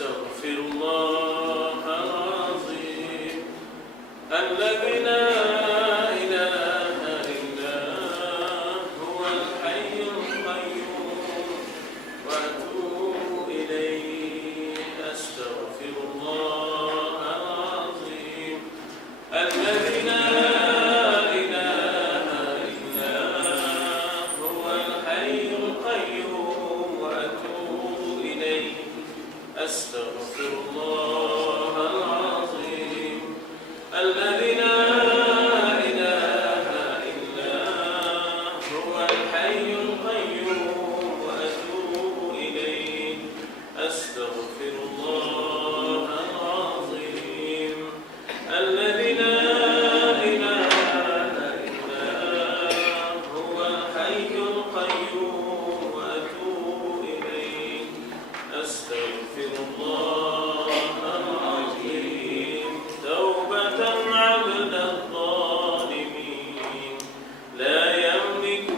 أستغفر الله العظيم الذي لا إله إلا هو الحي القيوم وأتوب إليه أستغفر الله العظيم الذي لا إله إلا هو الحي القيوم وأتوب إليه أستغفر الله العظيم الذي لا إله إلا هو الحي القيوم وأتوب إليه أستغفر الله العظيم الذي لا إله إلا هو الحي القيوم وأتوب إليه أستغفر الله العظيم توبة عبد الظالمين لا يملك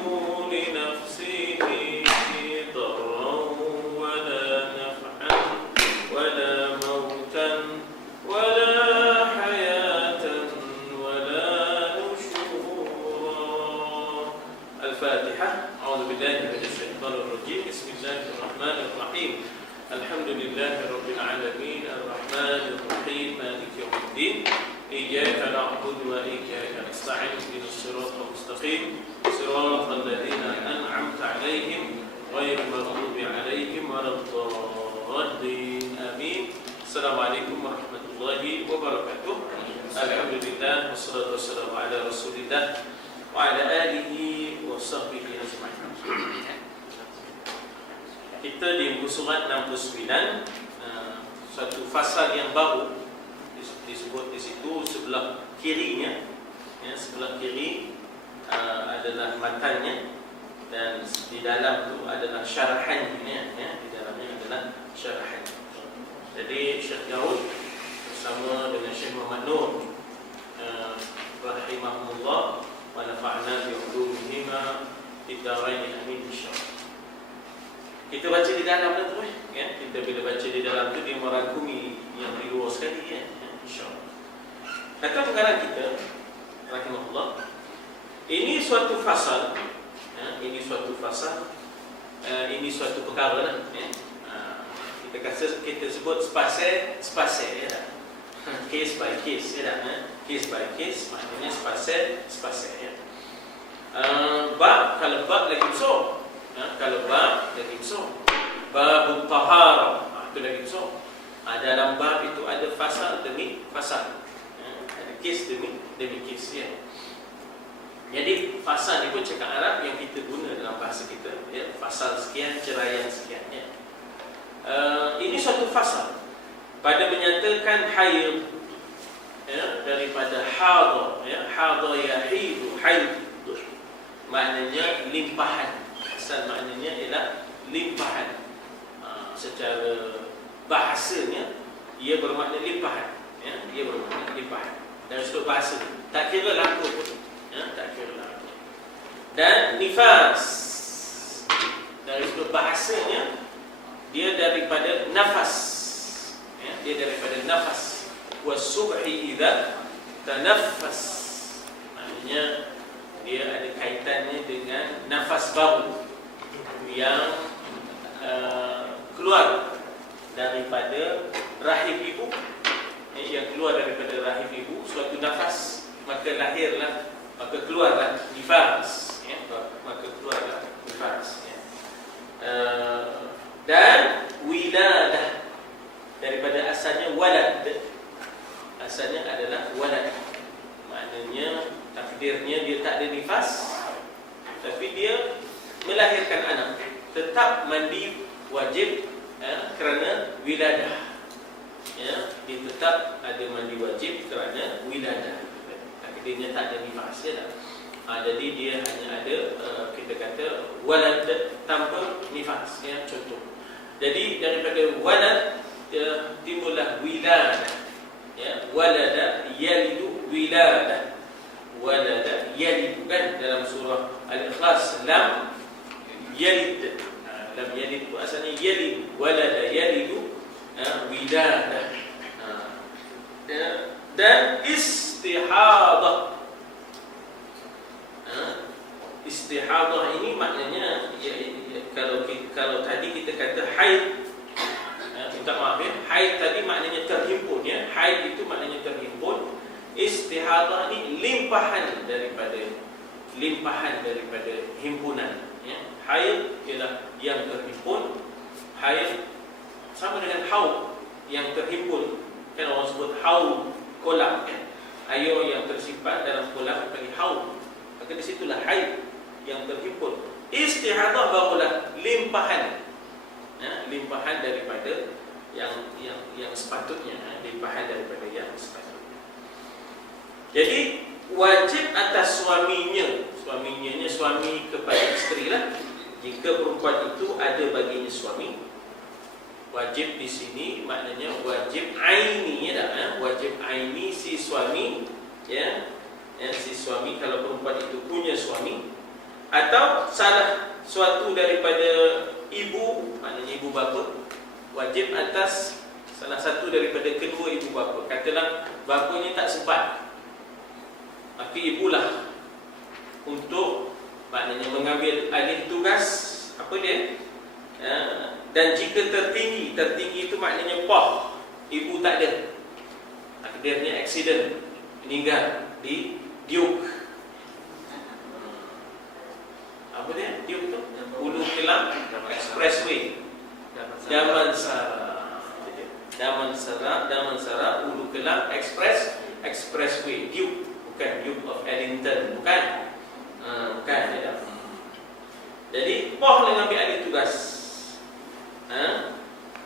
لنفسه ضرا ولا نفعا ولا موتا ولا حياة ولا نشورا. الفاتحة. أعوذ بالله من الشيطان الرجيم. بسم الله الرحمن الرحيم. الحمد لله رب العالمين الرحمن الرحيم مالك يوم الدين إياك نعبد وإياك نستعين اهدنا الصراط المستقيم صراط الذين أنعمت عليهم غير المغضوب عليهم ولا الضالين آمين. السلام عليكم ورحمة الله وبركاته. الحمد لله والصلاة والسلام على رسول الله وعلى آله وصحبه أجمعين. Kita di muka surat 69, satu fasal yang baru disebut di situ. Sebelah kirinya, sebelah kiri adalah matannya, dan di dalam tu adalah syarahannya. Di dalamnya adalah syarahan. Jadi Syekh Daud bersama dengan Syekh Muhammad Nur rahimahumullah wa nafa'na bi ulumihima fid dharain amin insyaallah. Kita baca di dalam tu ya. Kita bila baca di dalam tu dia merangkumi yang di luar sekali ya, insya-Allah. Kata pengarang kita rahimahullah, ini suatu fasal ya, ini suatu fasal, ini suatu perkara lah ya. Kita sebut spase ya. Case by case ya, case by case maknanya spase ya. Bab, kalau bab lagi besar. Kalau bab lagi besar, bab taharah itu lagi besar. Dalam bab itu ada fasal demi fasal, ada kes demi kes ya. Jadi fasal ni pun cakap Arab yang kita guna dalam bahasa kita ya. Fasal sekian, ceraian sekian ya. Ini suatu fasal pada menyatakan haid ya, daripada hadha ya. Hadha yahidu haid maknanya limpahan. Asal maknanya ialah limpahan. Secara bahasanya ia bermakna limpahan ya, ia bermakna limpahan. Dari sudut bahasa tak kira laku pun ya, tak kira laku. Dan nifas dari sudut bahasanya dia daripada nafas ya, dia daripada nafas. Wasubhi idza tanaffas maknanya dia ada kaitannya dengan nafas baru yang keluar daripada rahim ibu, yang keluar daripada rahim ibu, suatu nafas, maka lahirlah, maka keluarlah nifas ya, maka keluarlah nifas ya. Dan wiladah daripada asalnya walad, asalnya adalah walad, maknanya takdirnya dia tak ada nifas, tapi dia melahirkan anak, tetap mandi wajib kerana wiladah ya, dia tetap ada mandi wajib kerana wiladah, takdirnya tak ada nifas ya. Jadi dia hanya ada kita kata walad tanpa nifas ya, contoh. Jadi daripada walad timbullah wiladah ya, walada yalidu wiladah, walada yalidu kan dalam surah Al-Ikhlas, lam yalid. Lam yalid itu asalnya yalid, walada yalidu dan istihadah. Istihadah ini maknanya kalau tadi kita kata haid, minta maaf ya, haid tadi maknanya terhimpun ya. Haid itu maknanya terhimpun. Istihadah ini limpahan daripada himpunan ya. Haid ialah yang terhimpun. Haid sama dengan haud yang terhimpun. Kan orang sebut haud kolam ya. Air yang tersimpan dalam kolam panggil haud. Maka di situlah haid yang terhimpun. Istihadah barulah limpahan. Ya, limpahan daripada yang sepatutnya, limpahan daripada yang sepatutnya. Jadi wajib atas suaminya suami kepada isteri lah. Jika perempuan itu ada baginya suami, wajib di sini maknanya wajib aini ya, wajib aini si suami ya, si suami kalau perempuan itu punya suami, atau salah suatu daripada ibu, maknanya ibu bapa, wajib atas salah satu daripada kedua ibu bapa. Katalah bapanya tak sempat, maka ibulah untuk maknanya mengambil alih tugas apa dia, dan jika tertinggi itu maknanya poh, ibu tak ada, takdirnya aksiden, meninggal di Duke, apa dia Duke tu, Ulu Kelang Expressway, Damansara Ulu Kelang Expressway, Duke, bukan Duke of Ellington, bukan ya. Jadi poh yang ambil alih tugas,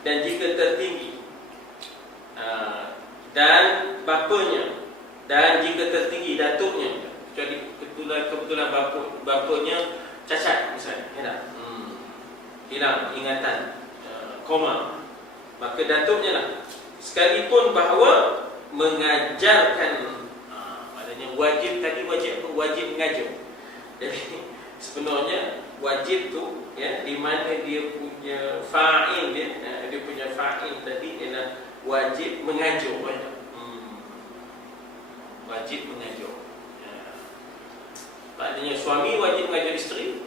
dan jika tertinggi, dan bapanya, dan jika tertinggi datuknya, jadi kebetulan bapanya cacat misalnya, ya tak? Hilang ingatan, koma, maka datuknya lah, sekalipun bahawa mengajarkan, maknanya wajib tadi, wajib mengajar. Jadi sebenarnya wajib tu ya, di mana dia punya fa'il dia punya fa'il tadi ialah wajib mengajar ya. Wajib mengajar ya. Maknanya suami wajib mengajar isteri,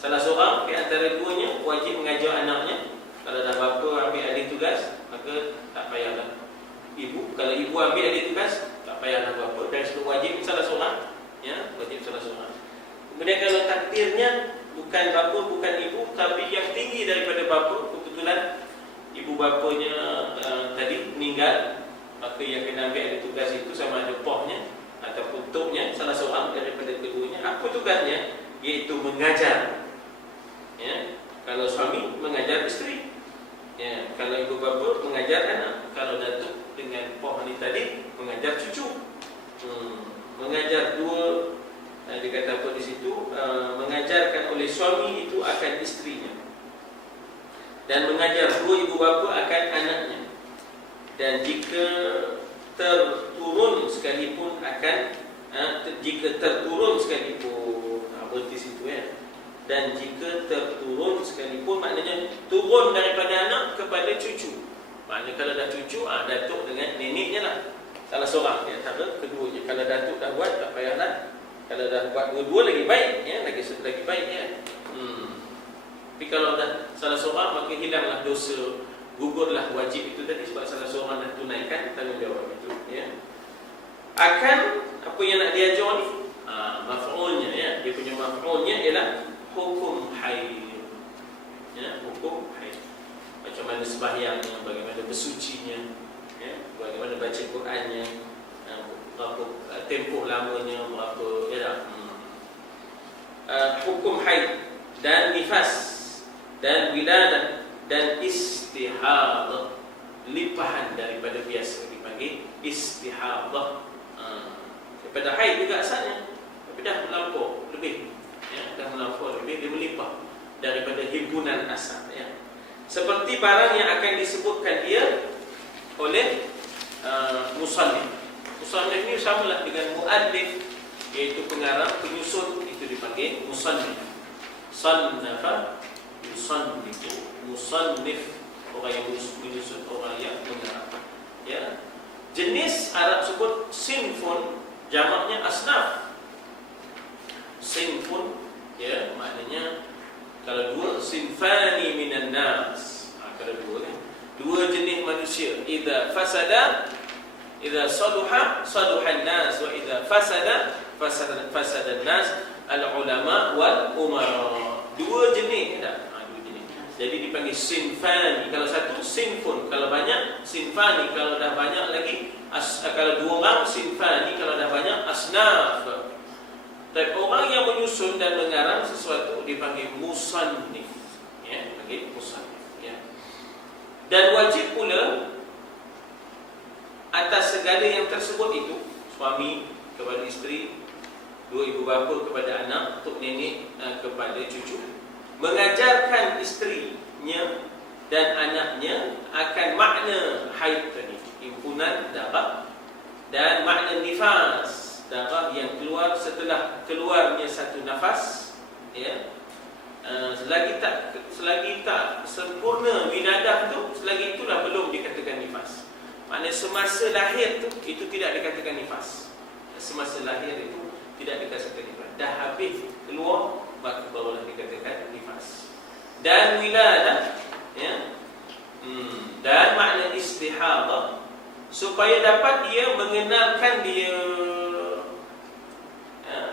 salah seorang di antara duanya wajib mengajar anaknya. Kalau dah bapa ambil alih tugas, maka tak payahlah ibu. Kalau ibu ambil alih tugas, tak payahlah bapa. Dan itu wajib salah seorang ya, wajib salah seorang. Kemudian kalau takdirnya bukan bapa, bukan ibu, tapi yang tinggi daripada bapa, kebetulan ibu bapanya tadi meninggal, maka yang kena ambil alih tugas itu sama ada pohnya ataupun toknya, salah seorang daripada keduanya. Apa tugasnya? Iaitu mengajar ya. Kalau suami mengajar isteri ya, kalau ibu bapa mengajar anak, kalau datuk dengan poh ni tadi mengajar cucu. Mengajar dua, dia kata apa di situ, mengajarkan oleh suami itu akan isterinya, dan mengajar dua ibu bapa akan anaknya, dan jika terturun sekalipun akan, jika terturun sekalipun, berhenti situ ya. Dan jika terturun sekalipun, maknanya turun daripada anak kepada cucu. Maknanya kalau dah cucu, datuk dengan neneknya lah, salah seorang di antara keduanya. Kalau datuk dah buat, tak payahlah. Kalau dah buat dua-dua lagi baik ya, lagi baik ya. Tapi kalau dah salah seorang, maka hilanglah dosa, gugurlah wajib itu tadi, sebab salah seorang dah tunaikan tanggungjawab itu ya. Akan apa yang nak diajar ni, maf'ulnya ya, dia punya maf'ulnya ialah hukum haid ya, hukum haid. Macam mana sembahyangnya, bagaimana bersucinya ya, bagaimana baca Qurannya, berapa tempoh lamanya, berapa ya dah. Hukum haid dan nifas dan wiladah dan istihadah, limpahan daripada biasa dipanggil istihadah. Daripada haid juga asalnya, tapi dah melampau lebih ya, dah melampau lebih, dia melimpah daripada himpunan asal ya. Seperti barang yang akan disebutkan dia oleh musannif. Musannif ni samalah dengan muallif, iaitu pengarang, penyusun, itu dipanggil musannif. Sannafa yusannifu, musannif orang yang menyusun, orang yang mengarang ya. Jenis Arab sebut jamaknya asnaf. Sinfun, ya, maknanya kalau dua, sinfani minan nas. Kalau dua kan, dua jenis manusia. Idza fasada, idza saluha, saluhan nas, wa idza fasada, fasadan nas, al-ulama wal umara. Dua jenis dah. Dua jenis. Jadi dipanggil sinfani. Kalau satu sinfun, kalau banyak sinfani, kalau dah banyak lagi kalau dua orang sinfani, kalau dah banyak asnaf. Dan orang yang menyusun dan mengarang sesuatu dipanggil musannif, ya, panggil musannif, ya. Dan wajib pula atas segala yang tersebut itu, suami kepada isteri, dua ibu bapa kepada anak, tok nenek kepada cucu, mengajarkan isterinya dan anaknya akan makna haid tadi, himpunan darah, dan makna nifas, darah yang keluar setelah keluarnya satu nafas, ya. Selagi tak sempurna wiladah tu, selagi itulah belum dikatakan nifas. Maknanya semasa lahir tu itu tidak dikatakan nifas. Semasa lahir itu tidak dikatakan nifas. Dah habis keluar maka barulah dikatakan nifas. Dan wiladah, ya. Dan makna istihadah, supaya dapat dia mengenalkan dia,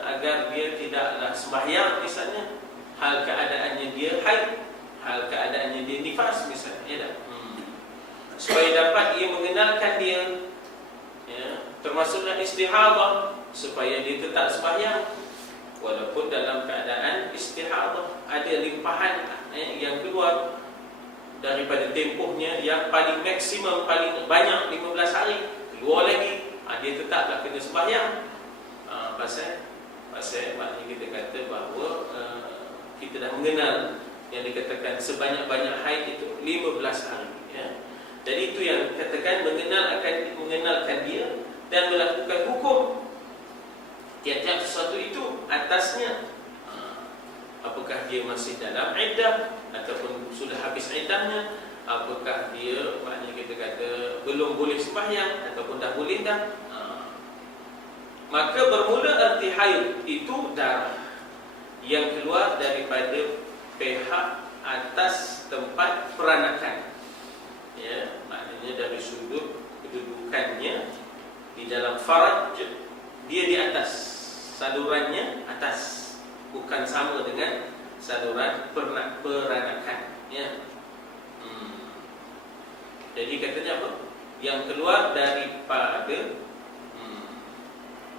agar dia tidaklah sembahyang misalnya, hal keadaannya dia haid, hal keadaannya dia nifas misalnya, ya tak? Supaya dapat ia mengenalkan dia, ya, termasuklah istihadah, supaya dia tetap sembahyang walaupun dalam keadaan istihadah. Ada limpahan, yang keluar daripada tempohnya yang paling maksimum, paling banyak 15 hari, keluar lagi, dia tetaplah kena sembahyang. Pasal maknanya kita kata bahawa kita dah mengenal yang dikatakan sebanyak-banyak haid itu 15 hari, ya. Jadi itu yang dikatakan mengenalkan dia dan melakukan hukum tiap-tiap sesuatu itu atasnya. Apakah dia masih dalam iddah ataupun sudah habis iddahnya, apakah dia, maknanya kita kata belum boleh sembahyang ataupun dah boleh dah. Maka bermula arti haid itu darah yang keluar daripada pihak atas tempat peranakan, ya, maknanya dari sudut kedudukannya di dalam faraj, dia di atas, salurannya atas, bukan sama dengan saluran peranakan, ya. Jadi katanya apa? Yang keluar daripada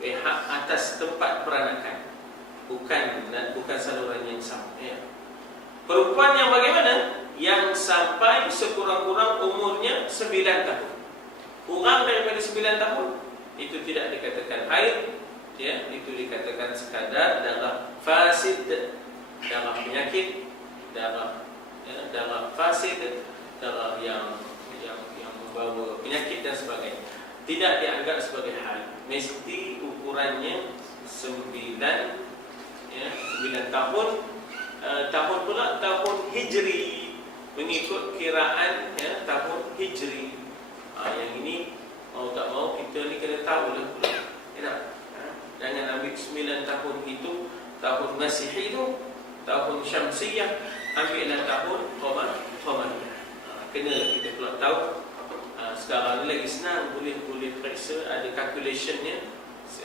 pihak atas tempat peranakan, bukan saluran yang sama, ya. Perempuan yang bagaimana? Yang sampai sekurang-kurang umurnya 9 tahun. Kurang daripada 9 tahun itu tidak dikatakan haid, ya, itu dikatakan sekadar darah fasid, darah penyakit, darah, ya, darah fasid, darah yang membawa penyakit dan sebagainya. Tidak dianggap sebagai haid. Mesti ukurannya 9, ya, 9 tahun. Tahun pula tahun hijri, mengikut kiraan, ya, tahun hijri. Yang ini mau tak mau kita ni kena tahu lah pula, ya. Jangan ambil 9 tahun itu tahun Masihi itu, tahun Syamsiyah, ambillah tahun Qamariyah. Kena kita pula tahu. Sekarang ni lagi senang, boleh periksa, ada calculationnya,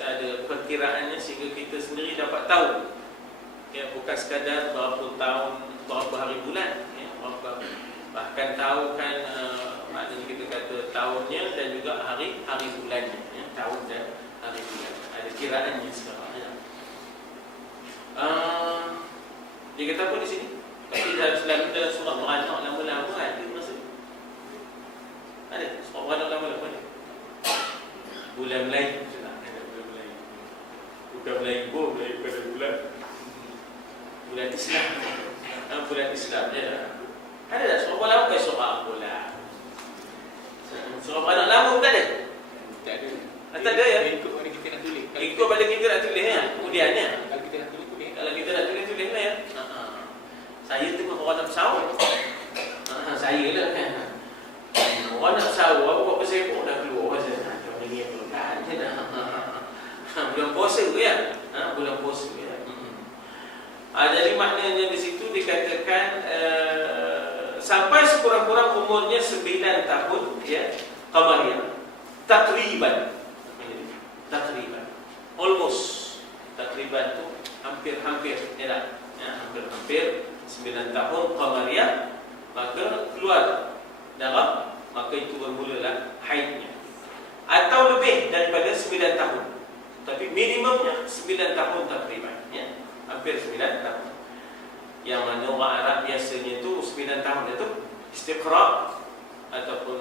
ada perkiraannya, sehingga kita sendiri dapat tahu, ya, bukan sekadar berapa tahun, berapa hari bulan, ya, bahkan tahu kan, maknanya kita kata tahunnya dan juga hari bulannya, ya, tahun dan hari bulan, ada kiraannya sekarang, ya. Dia kata apa di sini? Tapi dalam surah Al-Anak lama-lama ada maksud. Ada surah Al-Anak lama-lama ada. Bulan Melayu, bukan Melayu, bukan bulan. Bulan Islam. Bulan Islam, ya. Ada tak surah Al-Anak? Bukan surah Al-Anak. Surah Al-Anak lama pun tak ada. Tak ada. Tak ada, ya. Ikut pada kita nak tulis. Ikut pada kita nak tulis, ya. Kemudiannya kalau kita nak tulis, kalau kita nak tulis-tulislah, ya. Saya tengok orang nak pesawat. Saya lah kan. Orang nak pesawat, buat pesepok dah keluar. Macam ni yang perlukan. Bulan puasa ke ya? Bulan puasa ya. Jadi maknanya di situ dikatakan sampai sekurang-kurang umurnya 9 tahun ya, qamariyah. Takriban. Almost. Takriban tu hampir-hampir ya. Hampir-hampir 9 tahun qamariyah, maka keluar darah, maka itu bermulalah haidnya. Atau lebih daripada 9 tahun. Tapi minimumnya 9 tahun takriban ya. Hampir 9 tahun. Yang mana orang Arab biasanya itu 9 tahun itu istiqra' ataupun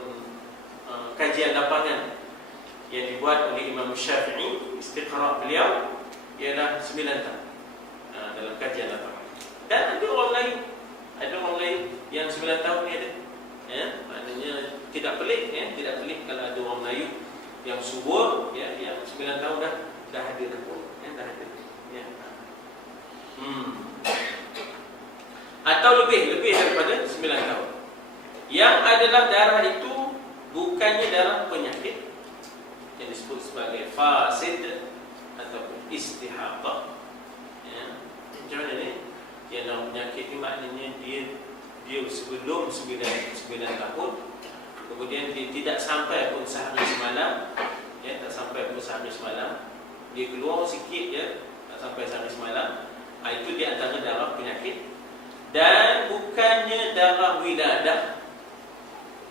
kajian lapangan yang dibuat oleh Imam Syafi'i. Istiqra' beliau ialah 9 tahun dalam kajian lapangan. Dan ada orang lain yang 9 tahun ni ada ya. Maknanya tidak pelik ya, tidak pelik kalau ada orang Melayu yang subur ya, yang 9 tahun dah hadir ya, dah hadir ya. Atau lebih daripada 9 tahun. Yang adalah darah itu bukannya darah penyakit yang disebut sebagai fasid ataupun istihadah ya. Macam mana ni? Yang darah penyakit ni maknanya dia sebelum 9 tahun, kemudian dia tidak sampai pun sehari semalam ya, tak sampai pun sehari semalam, dia keluar sikit ya, tak sampai sehari semalam. Itu di antara darah penyakit. Dan bukannya darah wiladah.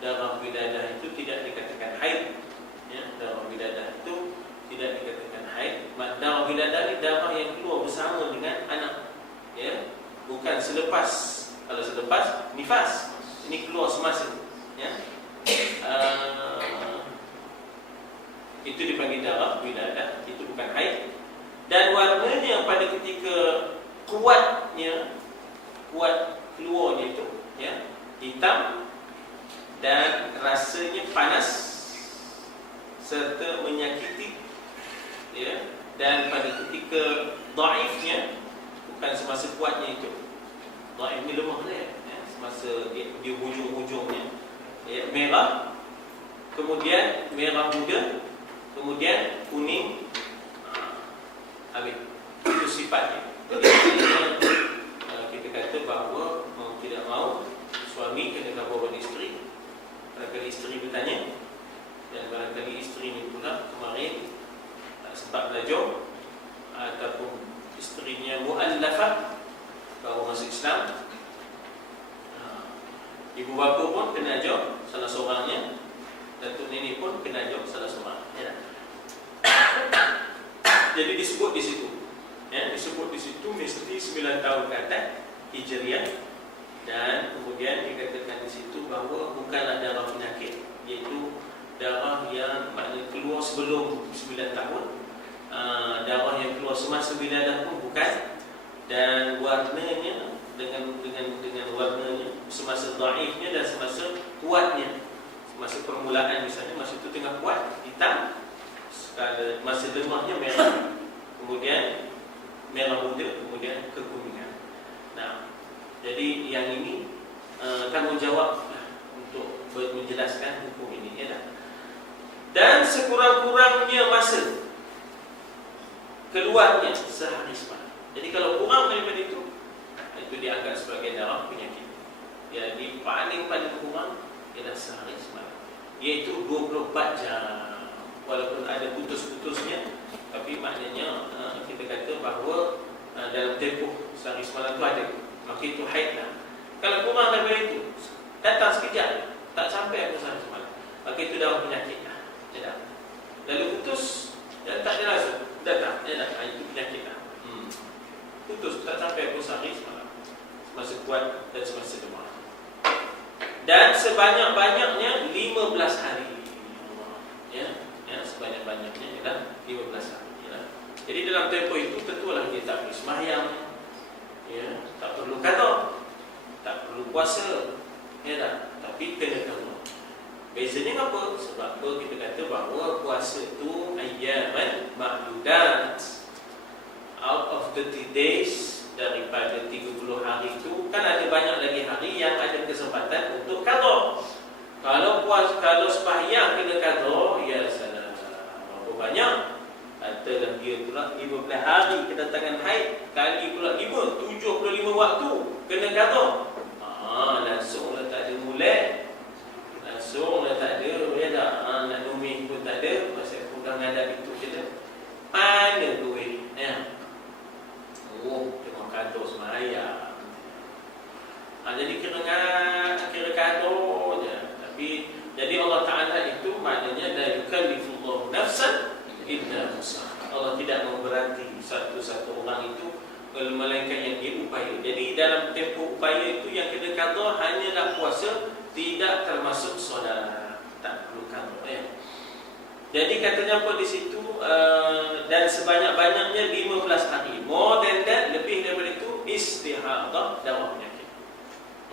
Darah wiladah itu tidak dikatakan haid ya. Darah wiladah itu tidak dikatakan haid. Darah wiladah ni darah yang keluar bersama dengan anak ya, bukan selepas. Kalau selepas nifas, ini keluar semasa ya. Itu dipanggil darah wiladah, itu bukan haid. Dan warnanya pada ketika kuat keluarnya itu ya, hitam dan rasanya panas serta menyakiti ya. Dan pada ketika dhaifnya, bukan semasa kuatnya itu, dhaif ni lemah ya, semasa dia hujung-hujungnya ya, merah, kemudian merah muda, kemudian kuning habis. Itu sifatnya. Jadi kita kata bahawa mau tidak mau suami kena kabar pada isteri. Barangkali isteri bertanya, dan barangkali isteri ni pula kemarin tak sempat belajar, ataupun isterinya mu'allafah, baru masuk Islam. Ibu bapa pun kena ajar salah seorangnya, datuk nenek pun kena ajar salah seorang ya. Jadi disebut di situ ya, disebut di situ mesti 9 tahun ke atas Hijriah. Dan kemudian dikatakan di situ bahawa bukanlah darah penyakit, iaitu darah yang maknanya keluar sebelum 9 tahun, darah yang keluar semasa wiladah pun bukan, dan warnanya dengan warnanya semasa dhaifnya dan semasa kuatnya. Semasa permulaan misalnya, masa itu tengah kuat hitam, masa lemahnya merah, kemudian merah muda, kemudian kekuningan. Nah, jadi yang ini tanggungjawab untuk menjelaskan hukum ini ya. Dan sekurang-kurangnya masa keluarnya sehari semalam. Jadi kalau kurang daripada itu dianggap sebagai darah penyakit. Jadi paling kurang ialah sehari semalam, iaitu 24 jam. Walaupun ada putus-putusnya, tapi maknanya kita kata bahawa dalam tempoh sehari semalam tu ada, maka itu haid lah. Kalau kurang daripada itu, datang sekejap, tak sampai aku sehari semalam, maka itu darah penyakit lah ya. Lalu putus dan tak ada langsung datang ya, itu penyakit lah. Putus tak sampai aku sehari semalam, semasa kuat dan semasa lemah. Dan sebanyak-banyaknya 15 hari ya, sebanyak-banyaknya ialah 15 hari ya. Jadi dalam tempoh itu tentulah dia tak perlu sembahyang ya, tak perlu qada, tak perlu puasa ya dah, tapi kena qada. Bezanya apa? Sebab apa kita kata bahawa puasa itu ayyaman ma'dudat, out of 30 days, daripada 30 hari itu kan ada banyak lagi hari yang ada kesempatan untuk qada. Kalau sembahyang kena qada, ya salah berapa banyak, ada lagi dia pula 15 hari kedatangan haid, kali pula 75 waktu kena qada. Langsunglah tak ada mulai. Langsunglah tak ada, ya tak? Nak numih pun tak ada, pasal kurang adab itu je dah. Mana duit? Ya. Tengok qada semaya. Jadi kira qada je. Tapi jadi Allah Ta'ala itu maknanya la yukallifullahu nafsan illa wus'aha. Allah tidak memberati satu-satu orang itu melainkan yang dia upaya. Jadi dalam tempoh upaya itu yang kena qada hanyalah puasa, tidak termasuk solat. Tak perlu qada ya. Jadi katanya apa di situ, dan sebanyak-banyaknya 15 hari. More than that, lebih daripada itu istihadah dalam penyakit.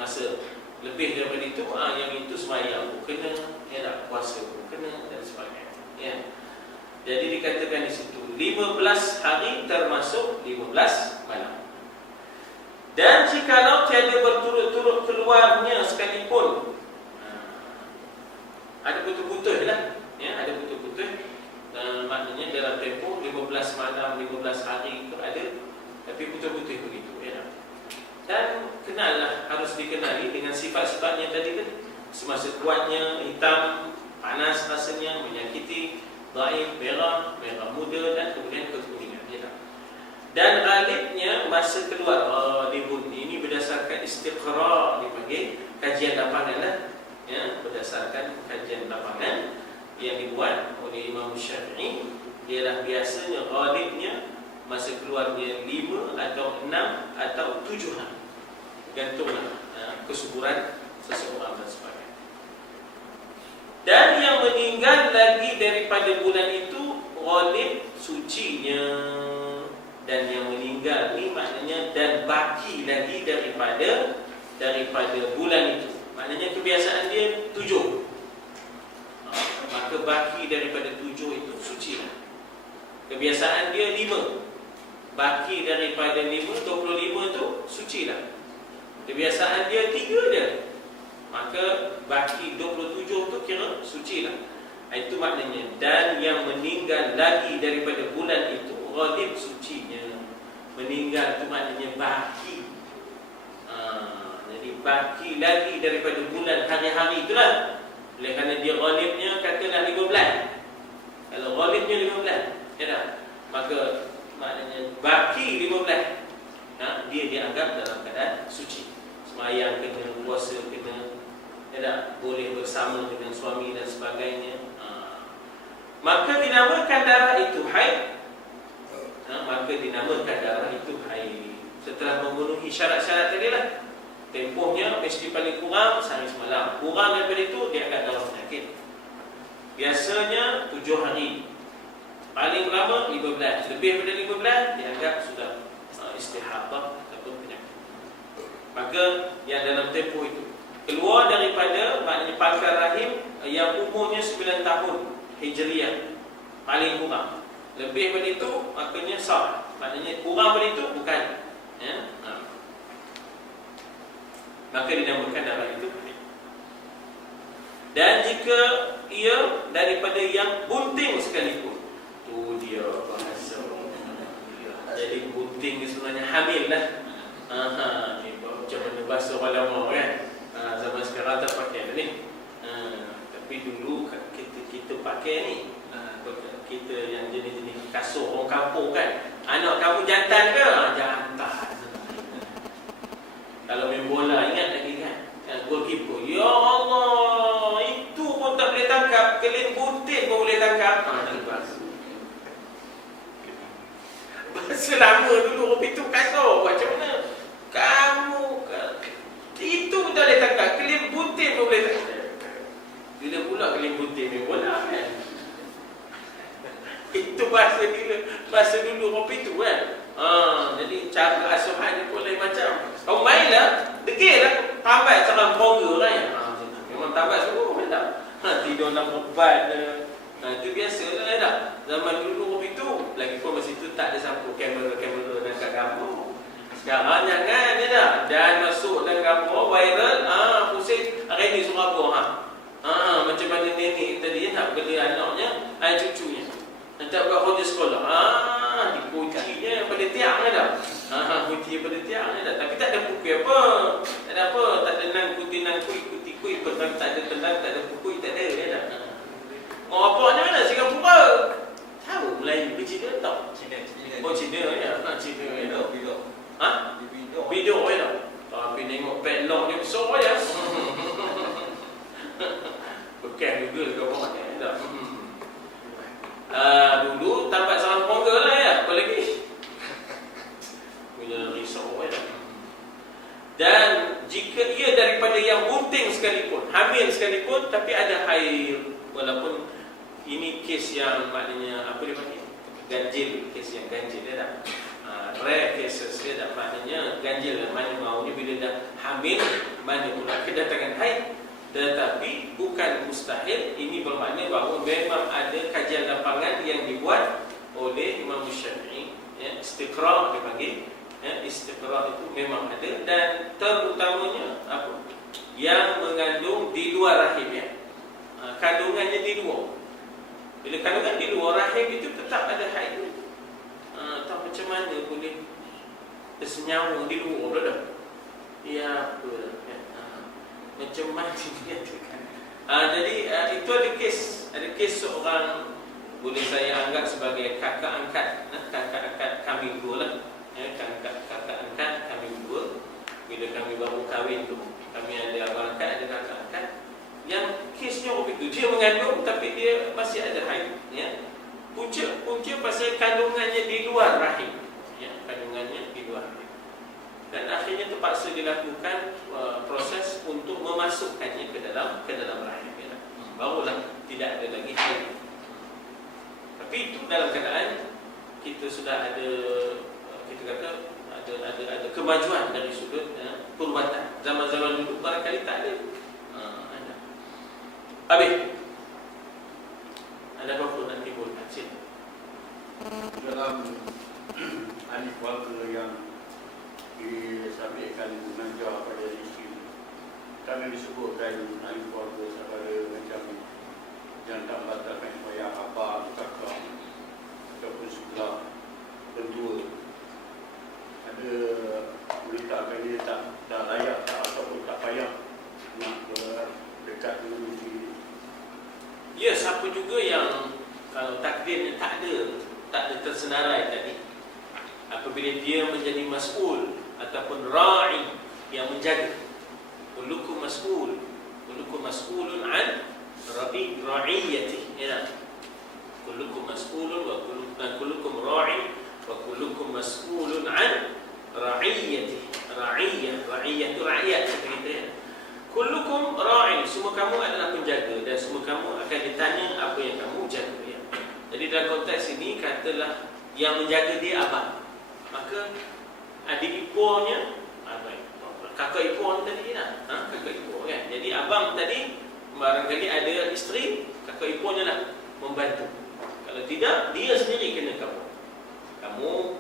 Masa lebih daripada itu, yang itu sembahyang pun kena, ya tak, puasa pun kena dan sebagainya. Ya. Jadi dikatakan di situ 15 hari termasuk 15 malam. Dan jikalau tiada berturut-turut keluarnya sekalipun, ada putus-putus lah, ya, ada putus-putus. Maknanya dalam tempoh 15 malam, 15 hari itu ada, tapi putus-putus begitu, ya. Dan kenallah, harus dikenali dengan sifat-sifatnya tadi kan. Semasa kuatnya, hitam, panas rasanya, menyakiti, dhaif, merah muda dan kemudian kekuningan, ya. Dan ghalibnya masa keluar libun ini berdasarkan istiqra, dipanggil kajian lapangan lah, ya, berdasarkan kajian lapangan yang dibuat oleh Imam Syafi'i, ialah biasanya ghalibnya masa keluarnya 5 atau 6 atau 7 hari, gantunglah kesuburan seseorang dan sebagainya. Dan yang meninggal lagi daripada bulan itu ghalib sucinya. Dan yang meninggal ni maknanya dan baki lagi daripada bulan itu, maknanya kebiasaan dia 7, maka baki daripada 7 itu suci lah. Kebiasaan dia 5, baki daripada 5, 25 itu suci lah. Kebiasaan dia 3 dia, maka baki 27 itu kira suci lah. Itu maknanya. Dan yang meninggal lagi daripada bulan itu ghalib sucinya. Meninggal itu maknanya baki. Jadi baki lagi daripada bulan hari-hari itulah. Oleh kerana dia ghalibnya katalah 15. Kalau ghalibnya 15, ya tak? Maka maknanya baki 15, dia dianggap dalam keadaan suci. Semayang kena, puasa kena, ya tak? Boleh bersama dengan suami dan sebagainya. Maka dinamakan darah itu haid. Maka dinamakan darah itu haid setelah memenuhi syarat-syarat tadi lah. Tempohnya mesti paling kurang sehari semalam. Kurang daripada itu dia akan darah penyakit. Biasanya 7 hari, paling lama 15. Lebih daripada 15 dianggap sudah istihadah ataupun penyakit. Maka yang dalam tempoh itu keluar daripada maknanya pangkal rahim yang umurnya 9 tahun Hijriah, paling kurang. Lebih daripada itu maknanya sah. Maknanya kurang daripada itu bukan, ya? Maka dinamakan darah itu. Dan jika ia daripada yang bunting sekalipun, tu dia bahasa. Jadi bunting ni sebenarnya hamil lah. Ni macam mana bahasa orang lama kan. Zaman sekarang tak pakai dah ni. Tapi dulu kita pakai ni. Kita yang jenis-jenis kasut orang kampung kan. Anak kamu jantan ke? Jantan. Kalau main bola ingat lagi kan, goalkeeper, ya Allah, itu pun tak boleh tangkap. Kelin butir pun boleh tangkap. Bahasa lama dulu orang itu kasut. Macam mana kamu itu pun tak boleh tangkap. Kelin butir pun boleh tangkap. Bila pula kelin butir main bola kan. Itu bahasa dulu orang itu kan. Jadi cara asuhan dia pun lain macam. Kau mainlah, degil lah, tambat seorang proger lah ya. Memang tambat semua kan tak? Tidur dalam obat. Itu biasa lah ya tak? Zaman dulu orang itu, lagi pun masa itu tak ada sampai kamera dan kat gambar. Sekarang jangan ya tak? Dan masuk dalam gambar viral, pusing hari ni suruh apa macam mana nenek tadi ya tak? Bela anaknya, cucunya. Tak buat kerja sekolah. Putih pada tiang ni dah. Tapi tak ada pukul apa. Tak ada apa. Tak ada nang putih nang kui petang tak ada tendang, tak ada pukul, tak ada dia dah. Orang apaknya mana Singapura? Tahu Melayu ke Cina tak? Cina. Oh Cina ya. Cina ya. Bidok. Ha? Bidok ya. Tapi tengok padlock dia besar ya. Bukan juga dekat bawah ni dah. Dulu tampak sarang pongga lah ya. Apa lagi? Bila risau ya. Dan jika ia daripada yang bunting sekalipun, hamil sekalipun, tapi ada air, walaupun ini kes yang maknanya apa dia panggil? Ganjil, kes yang ganjil dia dah. Rare cases dia dah, maknanya ganjil dan mana maunya bila dah hamil, mana pula kedatangan haid. Tetapi bukan mustahil. Ini bermakna bahawa memang ada kajian lapangan yang dibuat oleh Imam Syafi'i, ya, istiqra' dipanggil. Ya, istiqra' itu memang ada, dan terutamanya apa? Yang mengandung di luar rahim ya. Kandungannya di luar. Bila kandungan di luar rahim itu tetap ada haid. Tak macam mana boleh bersenyawa di luar dah. Ya apa ya. Macam mana dinyatakan. Jadi itu ada kes seorang, boleh saya anggap sebagai kakak angkat kami dua lah. Kakak angkat kami dua. Bila kami baru kahwin tu, kami ada abang angkat, ada kakak angkat. Yang kesnya begitu, dia mengandung tapi dia masih ada haid ya. Punca pasal kandungannya di luar rahim ya, kandungannya di luar rahim. Dan akhirnya terpaksa dilakukan proses untuk memasukkannya ke dalam rahim ya. Barulah tidak ada lagi haid. Tapi itu dalam keadaan kita sudah ada, kita kata ada kemajuan dari sudut perubatan. Zaman-zaman dulu barangkali tak ada. Habis. Ada apa-apa nak timbul? Sila. Dalam ahli keluarga yang disampaikan mengajar pada isteri, kami disebutkan ahli keluarga sebagai macam yang tak membatalkan supaya abang, kakak ataupun sebelah berdua ada beritakan dia tak layak tak ataupun tak payah nak berdekat dengan isteri. Ya, siapa juga yang kalau takdirnya tak ada tersenarai tadi, apabila dia menjadi mas'ul ataupun ra'i yang menjaga. Kullukum mas'ulun an ra'iyatihi. Ya. Kullukum mas'ulun wa kullukum ra'i wa kullukum mas'ulun an ra'iyatihi. Ra'iyah itu rakyat seperti itu ya. Kullukum ra'in, semua kamu adalah penjaga dan semua kamu akan ditanya apa yang kamu jaga ya. Jadi dalam konteks ini katalah yang menjaga dia abang, maka adik ipunya kakak ipu tadi lah, kakak ipu kan. Jadi abang tadi barangkali ada isteri, kakak ipunya lah membantu. Kalau tidak, dia sendiri kena kamu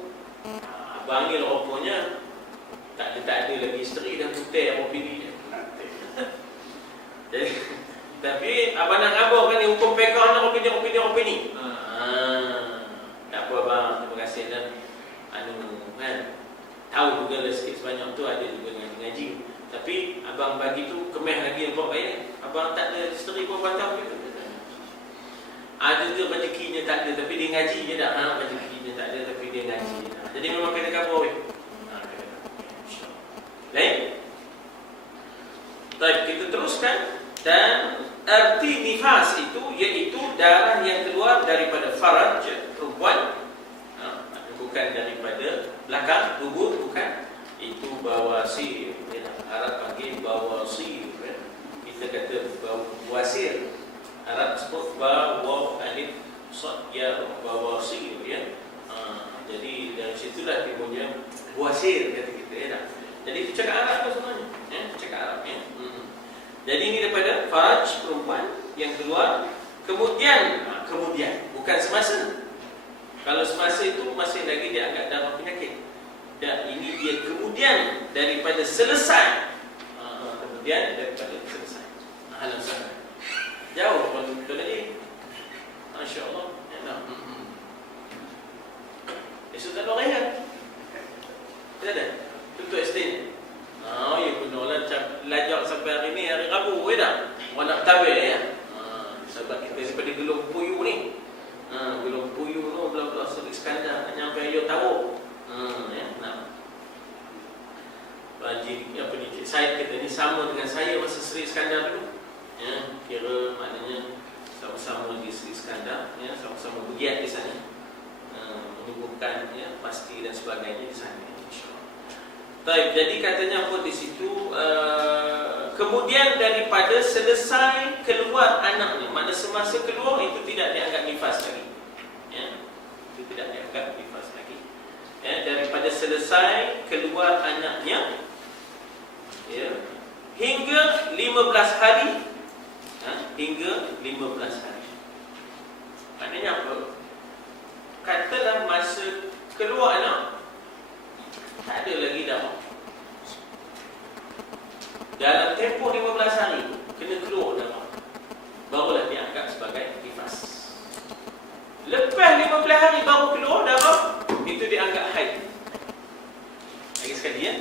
abang ni lah rupanya tak ada lagi isteri dan putih apa pilih. Jadi, tapi abang nak abang kan ni hukum pekah nak opini. Tak apa abang, terima kasih dan kan tahu juga lah sikit sebanyak tu, ada juga ngaji. Tapi abang bagi tu kemeh lagi yang buat baik. Abang tak ada isteri pun bantah gitu. Ada juga rezekinya tak ada tapi dia ngaji je dah. Rezekinya tak ada tapi dia ngaji. Jadi memang kena kabur. Baik. Baik, kita teruskan. Dan arti nifas itu iaitu darah yang keluar daripada faraj perempuan, bukan daripada belakang tubuh, bukan. Itu bawasir, Arab panggil bawasir. Kita kata bawasir, Arab sebut bawa alif sad ya, bawasir ya. Jadi dari situlah timbulnya bawasir kata kita ya. Jadi itu cakap Arab tu sebenarnya ya, cakap Arab ya. Jadi ini daripada faraj perempuan yang keluar. Kemudian bukan semasa. Kalau semasa itu masih lagi dianggap darah penyakit. Dan ini dia kemudian daripada selesai. Kemudian daripada selesai. Halam sana. Jauh pun betul lagi. Masya-Allah. Ya. Esok tak ada raya. daripada gelung puyuh ni. Gelung puyuh tu belah-belah Seri Iskandar nak nyampe ayo tahu. Ya, nak. Bagi apa ni? Saya kata ni sama dengan saya masa Seri Iskandar dulu. Ya, kira maknanya sama-sama di Seri Iskandar, ya, sama-sama bergiat di sana. Menyembuhkan ya, pasti dan sebagainya di sana, insya-Allah. Baik, jadi katanya apa di situ, kemudian daripada selesai keluar anaknya, makna semasa keluar itu tidak dianggap nifas lagi. Ya, itu tidak dianggap nifas lagi. Ya, daripada selesai keluar anaknya, ya, hingga 15 hari, ya, hingga 15 hari. Maknanya apa? Katalah masa keluar anak tak ada lagi darah. Dalam tempoh 15 hari kena keluar darah, barulah dianggap sebagai nifas. Lepas 15 hari baru keluar darah, itu dianggap haid. Lagi sekali ya,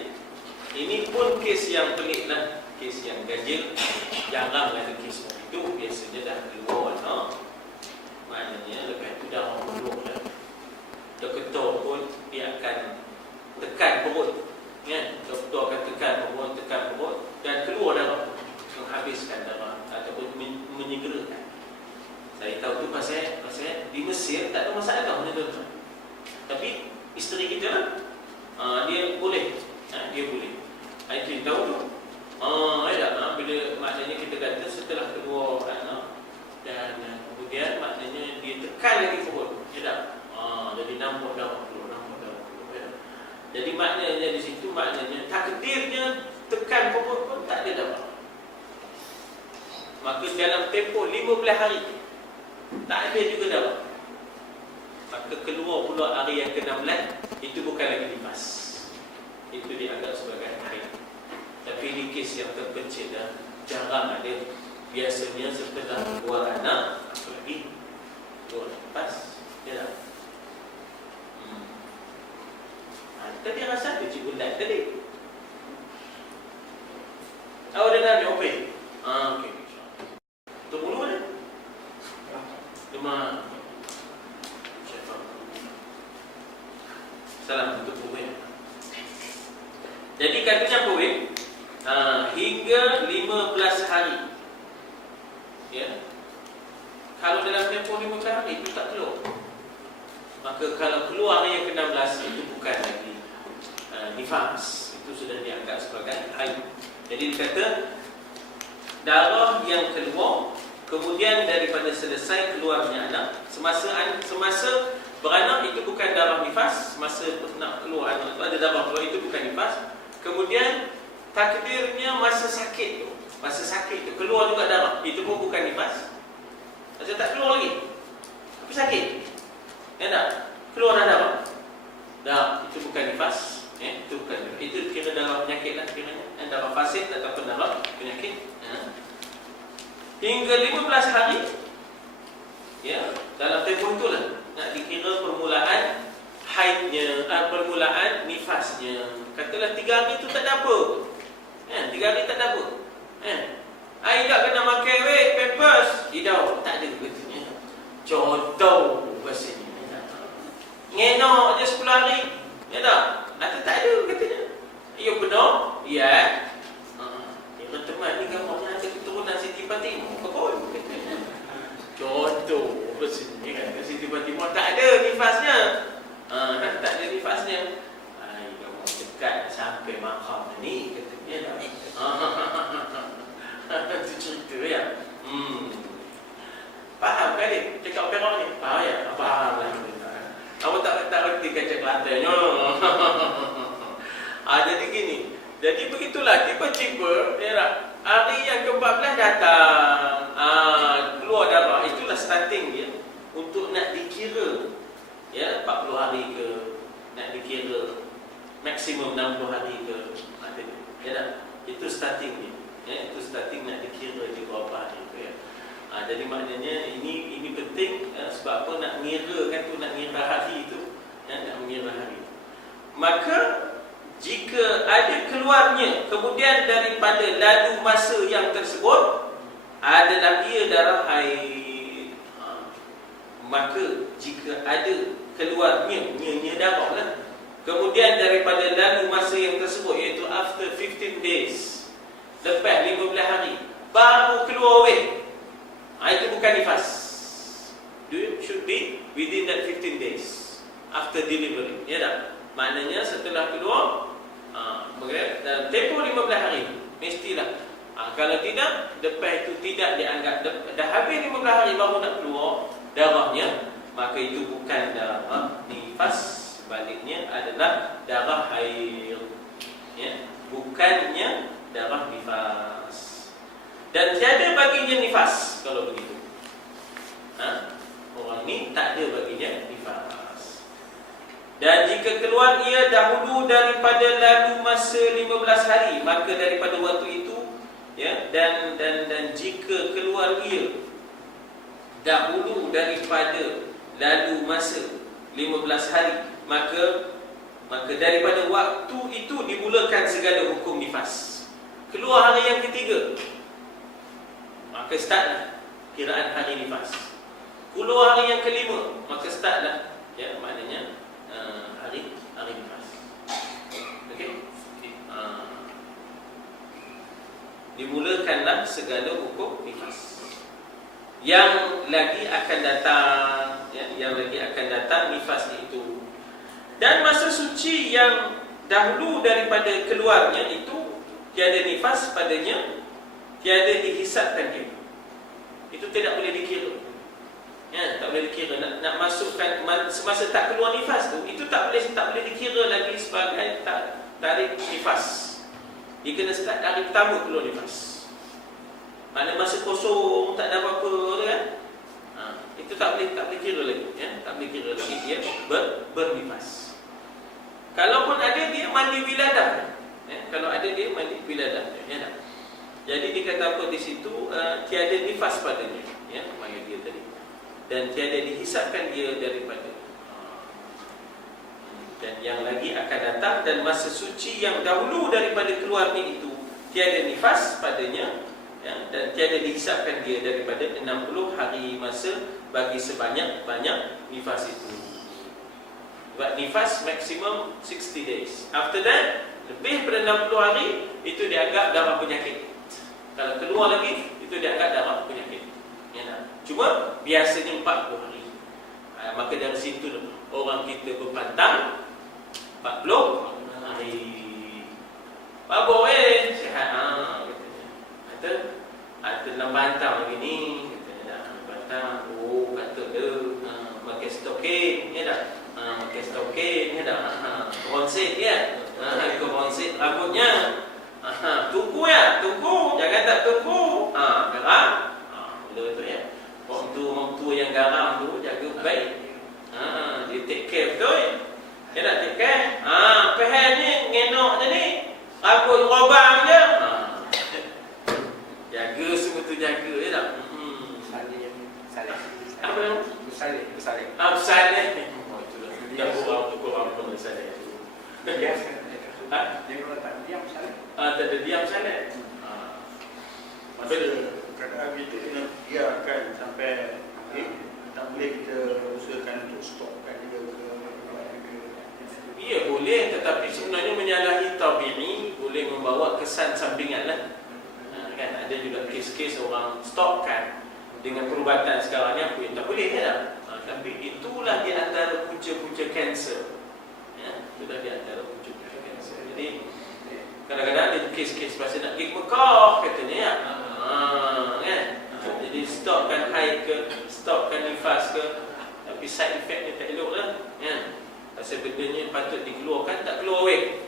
ini pun kes yang pelik lah, kes yang ganjil. Jarang ada kes itu, biasanya dah keluar anak, maknanya lepas itu darah keluar dah. Doktor pun dia akan tekan perut, ya, doktor akan tekan perut dan keluar darah, menghabiskan darah ataupun menyegerakan. Saya tahu tu pasal di Mesir tak ada masalah benda tu. Tapi isteri kita dia boleh, dia boleh. Itu tahu tu. Bila maknanya kita kata setelah keluar anak dan kemudian maknanya dia tekan lagi perut, ya tak? Jadi nampak darah keluar. Ya. Jadi maknanya di situ maknanya takdirnya tekan perut pun tak ada darah. Maka dalam tempoh 15 hari tak ada juga darah. Maka keluar pula hari yang ke-16, itu bukan lagi nifas. Itu dianggap sebagai haid. Tapi ini kes yang terpencil dah, jarang ada. Biasanya setelah keluar anak, apa lagi? Keluar nifas. Ya tak? Tadi rasa tu cikgu tak tadi. Awak dah nak ambil okey. Okey. Tu mulu mana? Demam. Salam untuk buku. Jadi katanya apa weh? Hingga 15 hari. Ya. Kalau dalam tempoh 15 hari itu tak keluar. Maka kalau keluar hari yang ke-16 itu bukan lagi nifas, itu sudah dianggap sebagai haid. Jadi dikata darah yang keluar kemudian daripada selesai keluarnya anak, semasa beranak itu bukan darah nifas, masa nak keluar anak itu ada darah keluar, itu bukan nifas. Kemudian takdirnya masa sakit tu keluar juga darah, itu pun bukan nifas. Masa tak keluar lagi tapi sakit, ya tak? Keluar darah. Dah, itu bukan nifas. Itu bukan, itu kira darah penyakit lah kiranya, darah fasid ataupun darah penyakit. Hingga 15 hari, ya, dalam tempoh itulah nak dikira permulaan haidnya, permulaan nifasnya. Katalah 3 hari tu tak ada apa, 3 hari tak ada apa. Ai tak kena makan pampers, tidak ada betulnya. Contoh bahasanya, ngenok je 10 hari, ya tak? Atau tak ada katanya. Ya benar? Ya. Teman-teman ni gambarnya ada keturunan Siti Fatimah. Betul katanya. Contoh bersini kan Siti Fatimah tak ada nifasnya. Tak ada nifasnya. Kamu dekat sampai makam ni katanya dah. Itu cerita ya. Faham kan dia? Cakap perak ni? Faham ya? Faham lah. Kamu tak reti kacang Kelantannya. Jadi gini. Jadi begitulah, tiba-tiba hari yang ke-14 datang, keluar darah. Itulah starting dia untuk nak dikira, ya, 40 hari ke, nak dikira maksimum 60 hari ke, ya tak? Itu starting dia, ya, itu starting nak dikira di berapa hari ke, ya. Jadi maknanya ini penting, sebab apa nak ngira kan tu, nak ngira hari itu, ya, nak mengira hari. Maka jika ada keluarnya kemudian daripada lalu masa yang tersebut adalah ia darah haid, maka jika ada keluarnya darah lah, kemudian daripada lalu masa yang tersebut, iaitu after 15 days, lepas 15 hari baru keluar weh, itu bukan nifas. Should be within that 15 days after delivery, ya tak? Maknanya setelah keluar dalam tempoh 15 hari mestilah. Kalau tidak, lepas itu tidak dianggap, dah habis 15 hari baru nak keluar darahnya, maka itu bukan darah nifas, sebaliknya adalah darah haid, ya, bukannya darah nifas. Dan tiada baginya nifas kalau begitu. Orang ni tak ada baginya nifas. Dan jika keluar ia dahulu daripada lalu masa 15 hari, maka daripada waktu itu, ya, dan jika keluar ia dahulu daripada lalu masa 15 hari, maka daripada waktu itu dimulakan segala hukum nifas. Keluar hari yang ketiga, maka startlah kiraan hari nifas. Keluar hari yang kelima, maka startlah, ya, maknanya hari nifas. Okey. Dimulakanlah segala hukum nifas. Yang lagi akan datang, ya, yang lagi akan datang nifas itu. Dan masa suci yang dahulu daripada keluarnya itu tiada nifas padanya, tiada dihisapkan dia. Itu tidak boleh dikira. Ya, tak boleh dikira. Nak masukkan semasa tak keluar nifas tu, itu tak boleh dikira lagi sebagai tarik nifas. Dia kena start dari pertama keluar nifas. Mana masa kosong tak ada apa-apa tu kan? Itu tak boleh kira lagi, ya, tak boleh kira lagi dia bernifas. Kalaupun ada dia mandi wiladah, ya, kalau ada dia mandi wiladah, ya tak? Jadi dikata apa di situ, tiada nifas padanya, ya, maya dia tadi. Dan tiada dihisapkan dia daripada. Dan yang lagi akan datang, dan masa suci yang dahulu daripada keluarnya itu tiada nifas padanya, ya, dan tiada dihisapkan dia daripada 60 hari masa bagi sebanyak-banyak nifas itu. Sebab nifas maksimum 60 days. After that, lebih daripada 60 hari, itu dianggap darah penyakit. Kalau keluar lagi, itu dianggap darah penyakit, ya, nah. Cuma biasanya 40 hari. Maka dari situ orang kita berpantang 40 hari. Bagus sihat. Kata nak bantang lagi ni, kata dah bantang. Oh, kata dia makan stokin, ya dah. Makan stokin, ya dah. Ronsit ya. Ikut ronsit rambutnya. Tunggu ya, tunggu. Jangan tak tunggu. Garam. Betul ya. Orang tua yang garam tu jaga baik. Dia take care betul. Dia nak take care. Pehel ni ngenok je ni. Rambut robang je. Jaga semua tu, jaga je tak? Salih. Apa nama? Bersalih. Bersalih. Dah kurang pun bersalih. Diam salih. Dia kalau tak diam salih. Tak ada diam salih. Masa kadang-kadang kita kena biarkan sampai tak boleh kita usahakan untuk stopkan dia ke. Ya boleh, tetapi sebenarnya menyalahi tabi'i, boleh membawa kesan sampingan lah. Kan ada juga kes-kes orang stopkan dengan perubatan sekarang ni, apa yang tak boleh ya. Tapi itulah di antara punca-punca kanser. Ya, itulah di antara punca-punca kanser. Jadi kadang-kadang ada kes-kes pasal nak pergi Mekah katanya ya. Kan? Jadi stopkan haid ke, stopkan nifas ke, tapi side effect dia tak elok lah. Ya. Pasal bedanya patut dikeluarkan, tak keluar weh.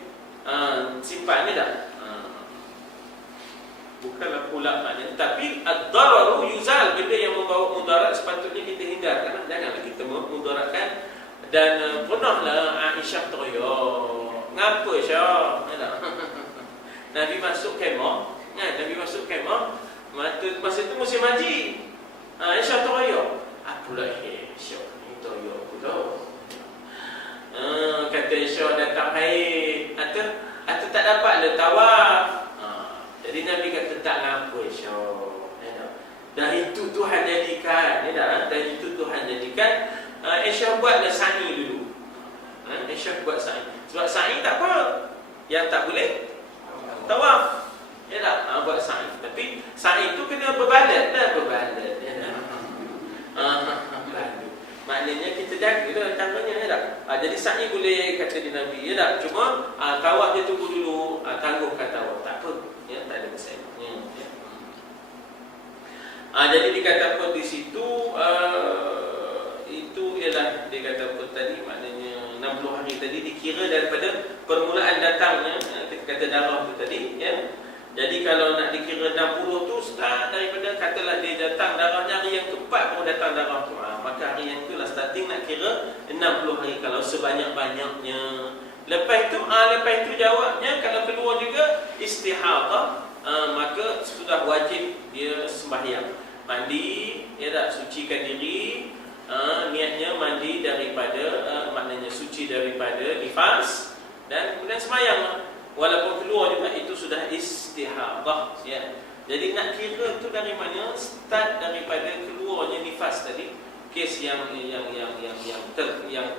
Simpan ni tak? Bukanlah pula maknanya. Tapi ad-dararu yuzal, benda yang membawa mudarat sepatutnya kita hindarkan. Janganlah kita mudaratkan. Dan pernahlah Aisyah teryoh. Ngapa Syah? Nabi masuk kemah. Nabi masuk kemah. Masa tu musim haji. Aisyah teryoh. Apalah Syah ni teryoh pula. Kata Aisyah datang haid. Atau tak dapat le tawaf. Jadi Nabi kata tak ngapa Aisyah. Dah itu Tuhan jadikan. Dan itu Tuhan jadikan Aisyah buatlah sa'i dulu. Aisyah buat sa'i. Sebab sa'i tak apa, yang tak boleh tawaf. Ya tak? Buat sa'i. Tapi sa'i tu kena berbalat dah, berbalat. Ya tak? Maknanya kita jagalah tangannya, ya tak? Jadi sa'i boleh kata di Nabi, ya tak? Cuma tawaf dia tunggu dulu, tangguhkan tawaf. Tak apa, ya, tak ada masalah. Ya. Jadi dikata apa di situ, itu ialah dia kata apa tadi, maknanya 60 hari tadi dikira daripada permulaan datangnya, kita kata darah tu tadi, ya. Jadi kalau nak dikira 60 tu start daripada katalah dia datang darahnya hari yang keempat baru datang darah tu. Maka hari yang itulah starting nak kira 60 hari kalau sebanyak-banyaknya. Lepas itu jawabnya kalau keluar juga istihadah, maka sudah wajib dia sembahyang. Mandi, ya tak, sucikan diri, niatnya mandi daripada maknanya suci daripada nifas dan kemudian sembahyang. Walaupun keluar juga itu sudah istihadah, ya. Jadi nak kira tu dari mana? Start daripada keluarnya nifas tadi. Kes yang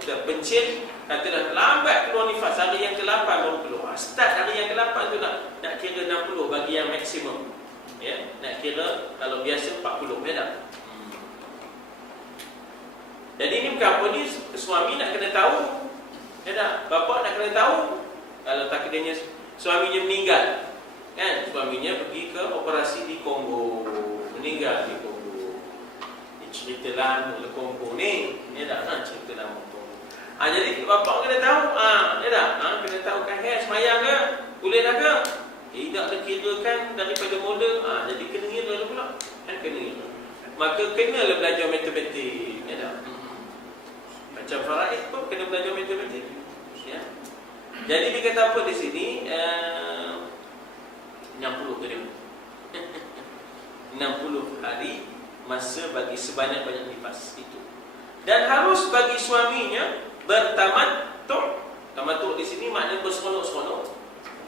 terpencil, katalah lambat keluar nifas, hari yang ke-8 baru keluar. Start hari yang ke-8 tu nak kira 60 bagi yang maksimum. Ya, nak kira kalau biasa 40, ya tak? Jadi ini bukan apa ni, suami nak kena tahu. Ya tak? Bapa nak kena tahu. Kalau takdirnya suaminya meninggal, kan? Suaminya pergi ke operasi di Kongo, meninggal di Kongo. Ini cerita lama le Kongo ni, ya tak? Cerita lama Kongo. Jadi bapa kena tahu, ya tak? Kena tahu kan semayang ke? Boleh tak ke? Tidak dikirakan daripada model, jadi kena ngira pula. Kan kena ngira. Maka kenalah belajar matematik, ya tak? Macam faraid pun kena belajar matematik. Ya. Jadi dia kata apa di sini? 60 ke dia? 60 hari masa bagi sebanyak-banyak nifas itu. Dan harus bagi suaminya bertamattu'. Tamattu' di sini maknanya berseronok-seronok.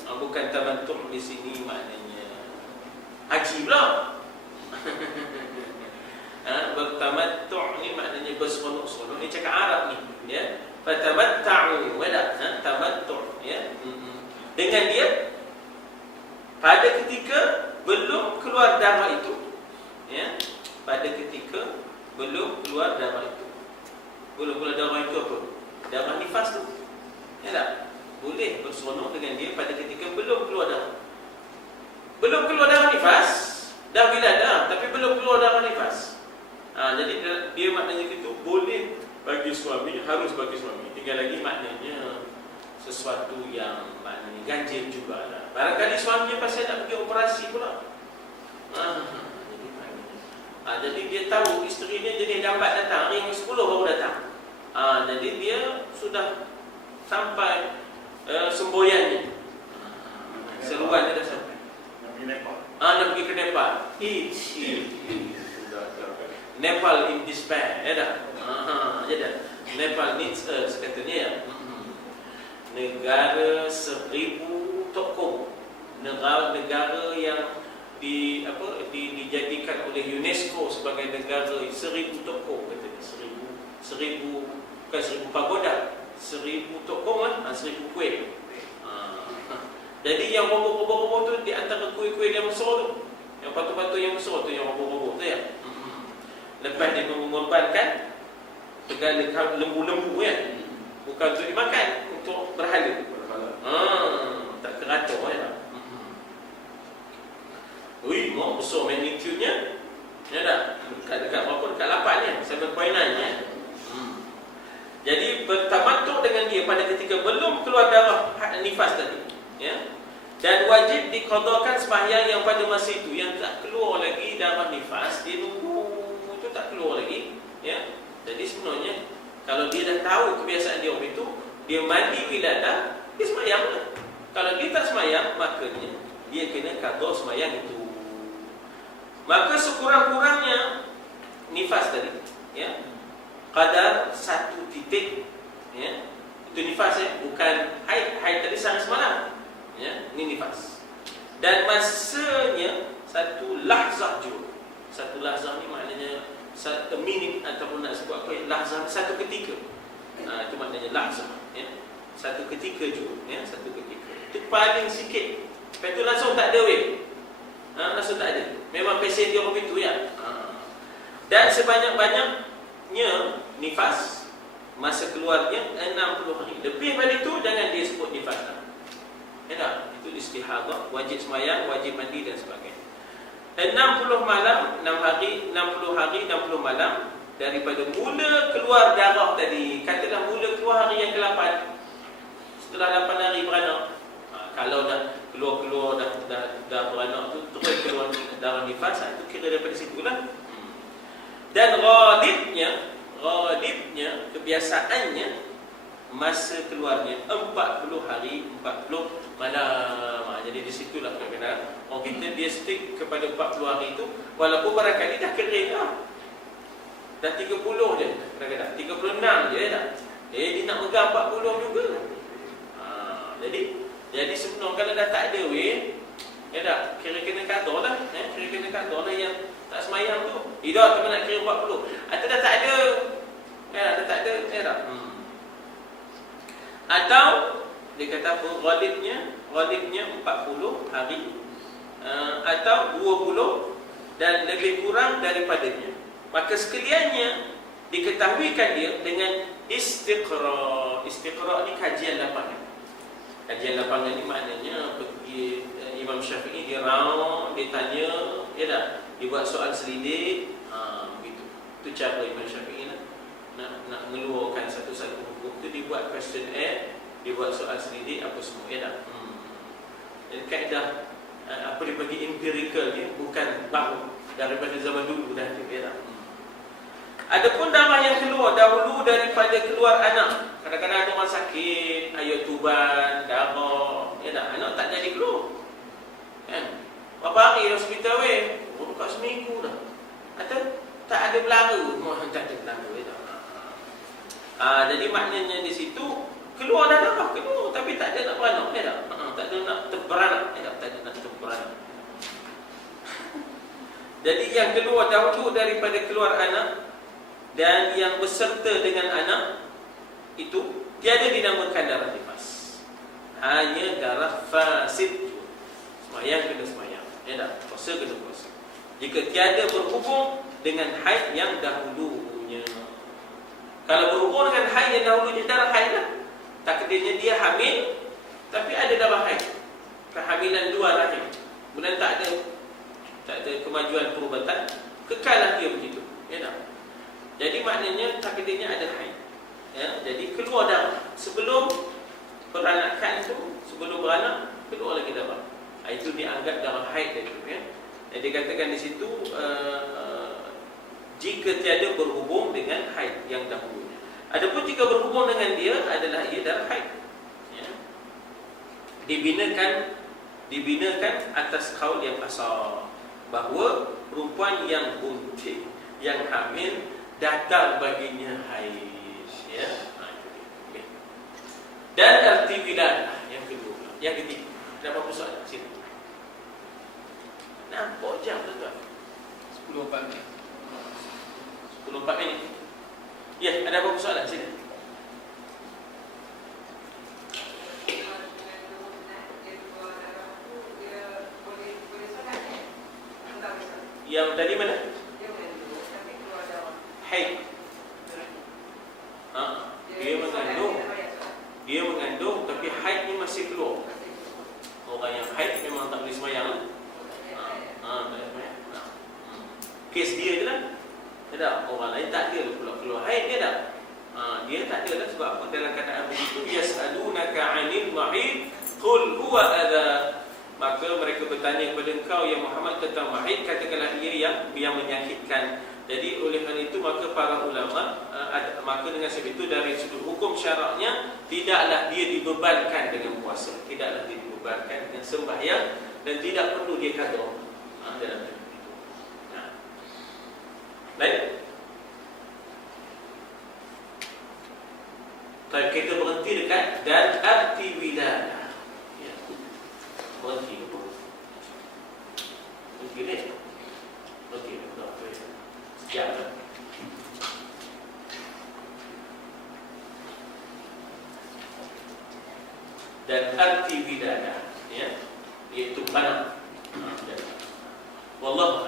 Bukan tamattu' di sini maknanya haji pula. Bertamattu' ni maknanya berseronok-seronok. Ni cakap Arab ni, ya. Fatamatta'u, wala tamattu', ya. Dengan dia pada ketika belum keluar darah itu, ya. Pada ketika belum keluar darah itu. Belum keluar darah itu apa? Darah nifas tu. Ya tak? Boleh berseronok dengan dia pada ketika belum keluar darah. Belum keluar darah nifas, dah wiladah tapi belum keluar darah nifas. Jadi dia maknanya itu boleh bagi suami, harus bagi suami. Tinggal lagi maknanya sesuatu yang maknanya ganjil jugalah. Barangkali suaminya pasal nak pergi operasi pula. Jadi dia tahu isteri dia jadi lambat datang, hari yang 10 baru datang. Jadi dia sudah sampai semboyannya. Seruan dia dah sampai. Nak pergi Nepal. Nak pergi ke Nepal. Nepal in despair, ya dah. Ya dah. Nepal needs us, katanya ya. Negara 1000 tokoh. Negara yang dijadikan oleh UNESCO sebagai negara 1000 tokoh, katanya. 1000 pagoda, 1000 tokoh lah, 1000 kuih. Jadi yang roboh-roboh tu di antara kuih-kuih yang besar tu, yang patung-patung yang besar tu, yang roboh-roboh tu ya. Lepas dia mengorbankan segala lembu-lembu ya, bukan untuk dimakan, untuk berhala. Tak teratur ya. Ui, mau besar magnitude-nya. Ya tak? Dekat berapa? Dekat 8 ya, 7.9 ya. Jadi bertamattu' dengan dia pada ketika belum keluar darah nifas tadi, ya. Dan wajib diqadakan sembahyang yang pada masa itu, yang tak keluar lagi darah nifas, dia nunggu itu tak keluar lagi, ya. Jadi sebenarnya kalau dia dah tahu kebiasaan dia waktu itu, dia mandi wiladah, dia sembahyang lah. Kalau dia tak sembahyang, makanya dia kena qada sembahyang itu. Maka sekurang-kurangnya nifas tadi, ya, kadar 1 titik, ya. Itu nifas ya, bukan haid. Haid tadi sehari semalam, ya, ini nifas. Dan masanya 1 lahzah juga. 1 lahzah ni maknanya 1 minit ataupun nak sebut apa, lahzah 1 ketika. maknanya lahzah, ya. Satu ketika juga, ya, satu ketika. Itu paling sikit. Lepas tu langsung tak ada weh. Langsung tak ada. Memang pesen dia begitu, ya. Dan sebanyak-banyaknya nifas, masa keluarnya 60 hari. Lebih pada itu jangan dia sebut nifas. Ya tak? Itu istihadah, wajib semayang, wajib mandi dan sebagainya. 60 malam, 6 hari, 60 hari, 60 malam daripada mula keluar darah tadi. Katalah mula keluar hari yang ke-8. Setelah 8 hari beranak. Kalau dah keluar dah beranak tu terus keluar darah nifas, itu kira daripada situlah. Dan ghalibnya kebiasaannya masa keluarnya 40 hari 40 malam. Jadi di situlah kadang-kadang orang kita dia stick kepada 40 hari itu, walaupun barangkali dah kering dah 30 je kadang-kadang, 36 je dah. Dia nak pegang 40 juga. Jadi sebelum kalau dah tak ada weh, ya dah kira kena kantor lah, kira kena kantor lah yang tak semayang tu. Dah tu nak kira 40. Atau dah tak ada. Dah tak ada, ya dah. Atau dia kata apa? Ghalibnya 40 hari atau 20 dan lebih kurang daripadanya. Maka sekaliannya diketahuikan dia dengan istiqra'. Istiqra' ni kajian lapangan. Kajian lapangan ni maknanya pergi Imam Syafi'i dia raung, dia tanya, ya tak? Dia buat soal selidik, begitu. Itu cara Imam Syafi'i nak mengeluarkan satu-satu hukum tu, dia buat questionnaire, dia buat soal selidik apa semua, ya tak? Jadi kaedah apa dia bagi empirical dia bukan baru daripada zaman dulu dah tu, ya tak? Adapun darah yang keluar dahulu daripada keluar anak. Kadang-kadang ada orang sakit, ayat tuban, darah, ya tak? Anak tak jadi keluar. Kan? Berapa hari hospital weh? Dekat seminggu dah. Atau tak ada belara. Tak ada belara, ya tak? Jadi maknanya di situ keluar dah darah, keluar tapi tak ada nak beranak, ya tak? Tak ada nak terberanak, ya tak? Tak ada nak terberanak. Jadi yang keluar dahulu daripada keluar anak dan yang berserta dengan anak itu tiada dinamakan darah nifas, hanya darah fasid. Semayang kena semayang, ya tak? Puasa kena puasa. Jika tiada berhubung dengan haid yang dahulunya. Kalau berhubung dengan haid yang dahulunya, darah haid lah. Takdirnya dia hamil tapi ada darah haid, kehamilan 2 rahim, kemudian tak ada kemajuan perubatan, kekallah dia begitu, ya tak? Jadi maknanya takdirnya ada haid, ya? Jadi keluar darah sebelum peranakan tu, sebelum beranak keluar lagi darah. Itu dianggap darah haid itu, ya. Jadi dikatakan di situ jika tiada berhubung dengan haid yang dahulunya. Adapun jika berhubung dengan dia adalah ia darah haid, ya. Dibinakan atas kaul yang asal bahawa perempuan yang bunting, yang hamil, datang baginya haid, ya. Okay. Dan arti wiladah yang kedua, yang ketiga. Ada apa soalan? Sini. Nampak jam tuan-tuan. 10.4 minit. 10.4 minit. Ya, ada apa soalan? Sini. Yang tadi mana? Haid. Dia mengandung tapi haid ni masih keluar. Orang yang haid memang tak boleh semayang. Tak boleh semayang. Kes dia je lah. Tak, orang lain tak ada pula keluar haid, dia tak. Dia tak ada lah. Sebab apa? Dalam kataan begitu, yas'alunaka 'anil mahid qul huwa adha. Maka mereka bertanya kepada engkau ya Muhammad tentang mahid, katakanlah ia yang menyakitkan. Jadi oleh kerana itu maka para ulama maka dengan sebab itu dari sudut hukum syaraknya tidaklah dia dibebankan dengan puasa, tidaklah dia dibebankan dengan sembahyang dan tidak perlu dia qada dalam itu. Baik. Kalau kita berhenti dekat dan arti wiladah. Ya. Berhenti dulu. Berhenti deh. Berhenti dulu. Sekejap. dan arti bidana, ya, iaitu panah. Wallahu